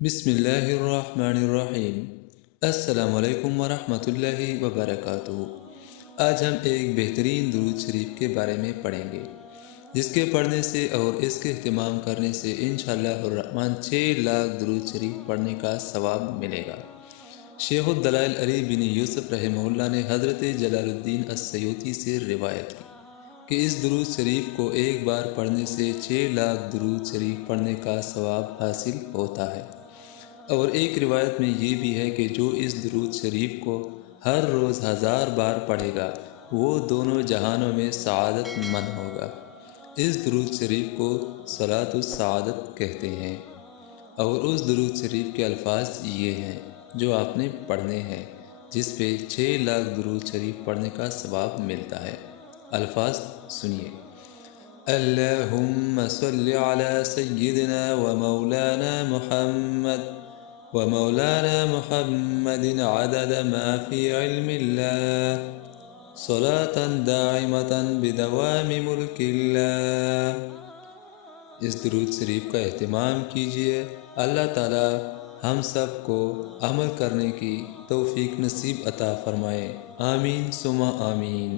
بسم اللہ الرحمن الرحیم۔ السلام علیکم ورحمۃ اللہ وبرکاتہ۔ آج ہم ایک بہترین درود شریف کے بارے میں پڑھیں گے، جس کے پڑھنے سے اور اس کے اہتمام کرنے سے انشاءاللہ الرحمن 6 لاکھ درود شریف پڑھنے کا ثواب ملے گا۔ شیخ الدلائل علی بن یوسف رحمہ اللہ نے حضرت جلال الدین السیوطی سے روایت کی کہ اس درود شریف کو ایک بار پڑھنے سے 6 لاکھ درود شریف پڑھنے کا ثواب حاصل ہوتا ہے۔ اور ایک روایت میں یہ بھی ہے کہ جو اس درود شریف کو ہر روز 1000 بار پڑھے گا وہ دونوں جہانوں میں سعادت مند ہوگا۔ اس درود شریف کو صلاۃ السعادت کہتے ہیں، اور اس درود شریف کے الفاظ یہ ہیں جو آپ نے پڑھنے ہیں، جس پہ 6 لاکھ درود شریف پڑھنے کا ثواب ملتا ہے۔ الفاظ سنیے: اللہم صل علی سیدنا و مولانا محمد عدد ما فی علم اللہ صلاة دائمة بدوام ملک اللہ۔ اس درود شریف کا اہتمام کیجیے۔ اللہ تعالی ہم سب کو عمل کرنے کی توفیق نصیب عطا فرمائے۔ آمین ثم آمین۔